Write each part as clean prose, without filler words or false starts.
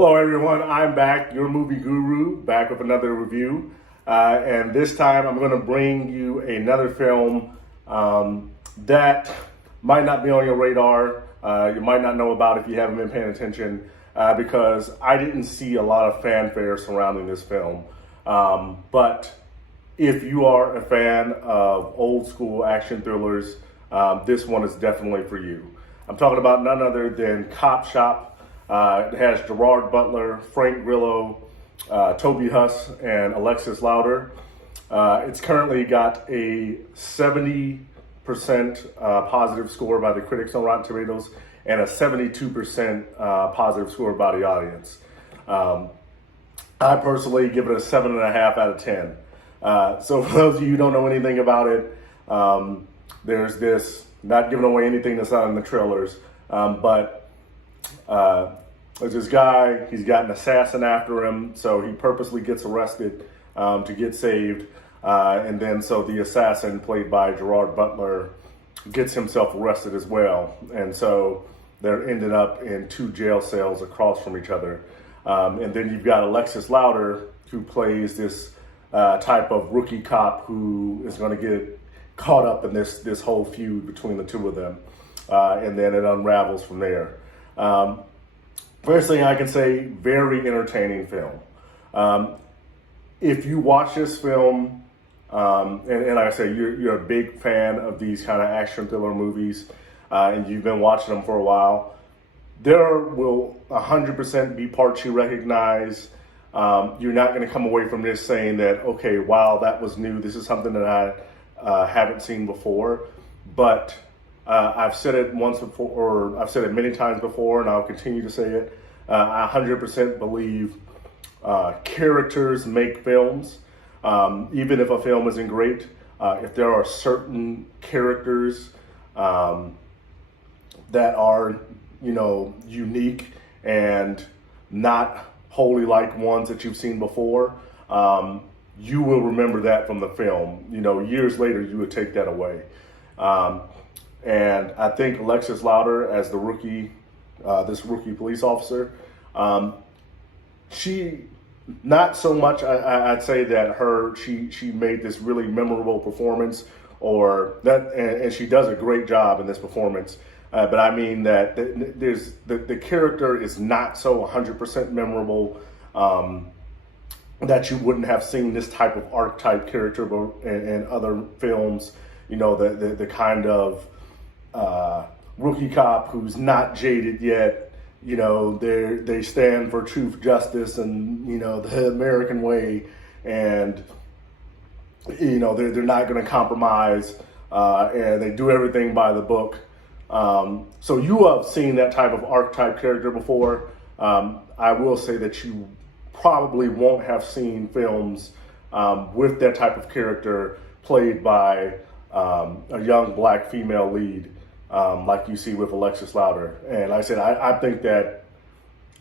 Hello everyone, I'm back, your movie guru, back with another review. And this time I'm going to bring you another film that might not be on your radar. You might not know about if you haven't been paying attention because I didn't see a lot of fanfare surrounding this film. But if you are a fan of old school action thrillers, this one is definitely for you. I'm talking about none other than CopShop. It has Gerard Butler, Frank Grillo, Toby Huss, and Alexis Louder. It's currently got a 70% positive score by the critics on Rotten Tomatoes and a 72% positive score by the audience. I personally give it a 7.5 out of 10. So for those of you who don't know anything about it, there's this, not giving away anything that's not in the trailers, but there's this guy, he's got an assassin after him, so he purposely gets arrested to get saved. And then so the assassin, played by Gerard Butler, gets himself arrested as well. And so they're ended up in two jail cells across from each other. And then you've got Alexis Louder, who plays this type of rookie cop who is going to get caught up in this whole feud between the two of them. And then it unravels from there. First thing I can say, very entertaining film. If you watch this film, and like I say, you're a big fan of these kind of action thriller movies, and you've been watching them for a while, there will 100% be parts you recognize. You're not going to come away from this saying that, okay, wow, that was new. This is something that I haven't seen before. But I've said it once before, or I've said it many times before, and I'll continue to say it. I 100% believe characters make films. Even if a film isn't great, if there are certain characters that are, unique and not wholly like ones that you've seen before, you will remember that from the film. Years later, you would take that away. And I think Alexis Louder, as the rookie, this rookie police officer, she, not so much, I'd say that she made this really memorable performance, or that, and she does a great job in this performance. But I mean that the character is not so 100% memorable, that you wouldn't have seen this type of archetype character in other films. The kind of rookie cop who's not jaded yet. They stand for truth, justice, and the American way, and they're not going to compromise, and they do everything by the book. So you have seen that type of archetype character before. I will say that you probably won't have seen films with that type of character played by a young black female lead, like you see with Alexis Louder. And like I said, I think that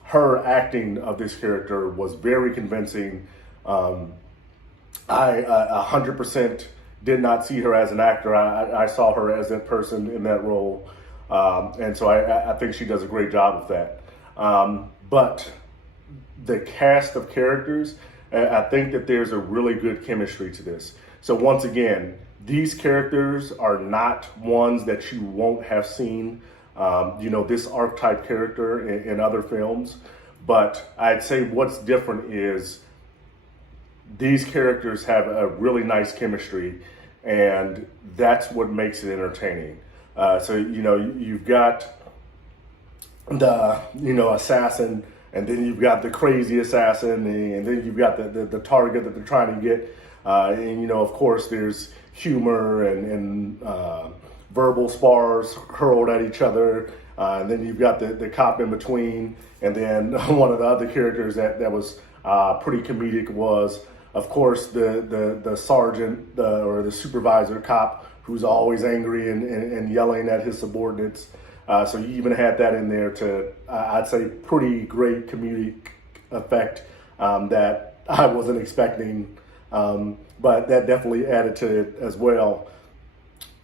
her acting of this character was very convincing. I 100% did not see her as an actor. I saw her as that person in that role. And so I think she does a great job with that. But the cast of characters, I think that there's a really good chemistry to this. So once again, these characters are not ones that you won't have seen, this archetype character in other films. But I'd say what's different is these characters have a really nice chemistry, and that's what makes it entertaining. So you've got the, assassin, and then you've got the crazy assassin, and then you've got the target that they're trying to get. And of course, there's humor and verbal spars hurled at each other. And then you've got the cop in between. And then one of the other characters that was pretty comedic was, of course, the sergeant or the supervisor cop who's always angry and yelling at his subordinates. So you even had that in there to, I'd say, pretty great comedic effect that I wasn't expecting. But that definitely added to it as well.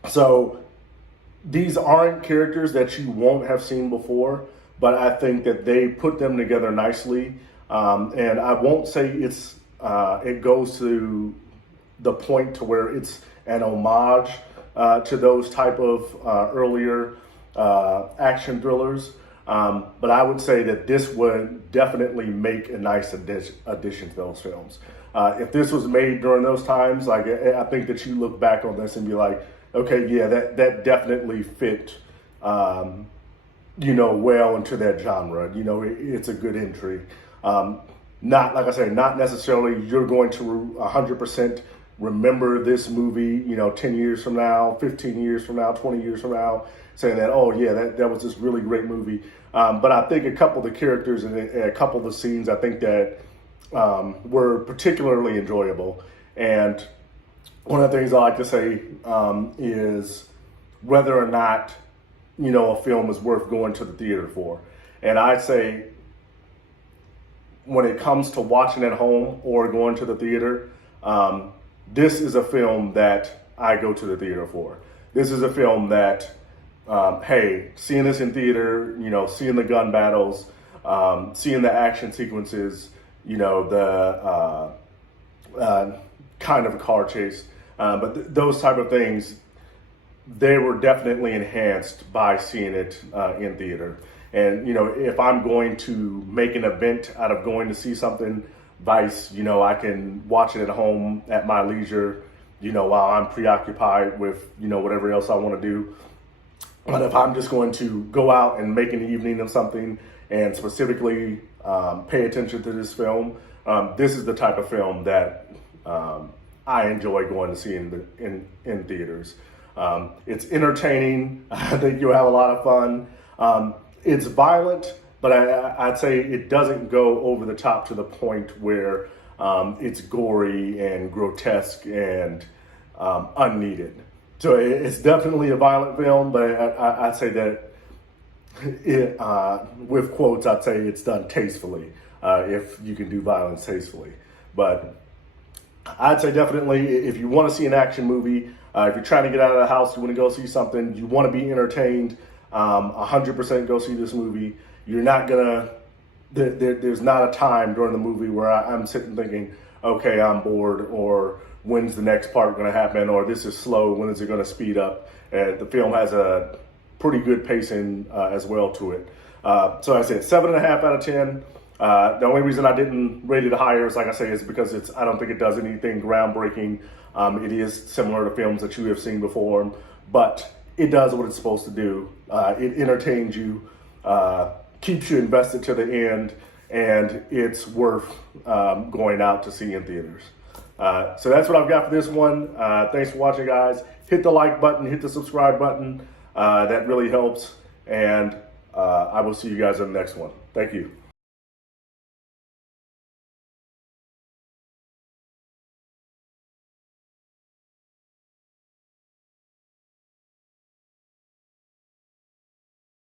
So these aren't characters that you won't have seen before, but I think that they put them together nicely. And I won't say it goes to the point to where it's an homage to those type of earlier action thrillers. But I would say that this would definitely make a nice addition to those films. If this was made during those times, like I think that you look back on this and be like, okay, yeah, that definitely fit, well into that genre. It's a good entry. Not, like I say, not necessarily you're going to 100% remember this movie, 10 years from now, 15 years from now, 20 years from now, saying that, oh yeah, that was this really great movie. But I think a couple of the characters and a couple of the scenes, I think that were particularly enjoyable. And one of the things I like to say is whether or not, a film is worth going to the theater for. And I'd say when it comes to watching at home or going to the theater, this is a film that I go to the theater for. This is a film that, hey, seeing this in theater, seeing the gun battles, seeing the action sequences, the kind of a car chase, but those type of things, they were definitely enhanced by seeing it in theater. And, if I'm going to make an event out of going to see something, Vice, I can watch it at home at my leisure, while I'm preoccupied with, whatever else I want to do. But if I'm just going to go out and make an evening of something and specifically pay attention to this film, this is the type of film that I enjoy going to see in theaters. It's entertaining. I think you'll have a lot of fun. It's violent, but I'd say it doesn't go over the top to the point where it's gory and grotesque and unneeded. So it's definitely a violent film, but I'd say that it, with quotes, I'd say it's done tastefully, if you can do violence tastefully. But I'd say definitely if you want to see an action movie, if you're trying to get out of the house, you want to go see something, you want to be entertained, 100% go see this movie. You're not gonna, there's not a time during the movie where I'm sitting thinking, okay, I'm bored, or when's the next part gonna happen, or this is slow, when is it gonna speed up? The film has a pretty good pacing as well to it. So I said 7.5 out of 10. The only reason I didn't rate it higher is, like I say, is because I don't think it does anything groundbreaking. It is similar to films that you have seen before, but it does what it's supposed to do. It entertains you, keeps you invested to the end, and it's worth going out to see in theaters. So that's what I've got for this one. Thanks for watching, guys. Hit the like button, hit the subscribe button. That really helps. And I will see you guys in the next one. Thank you.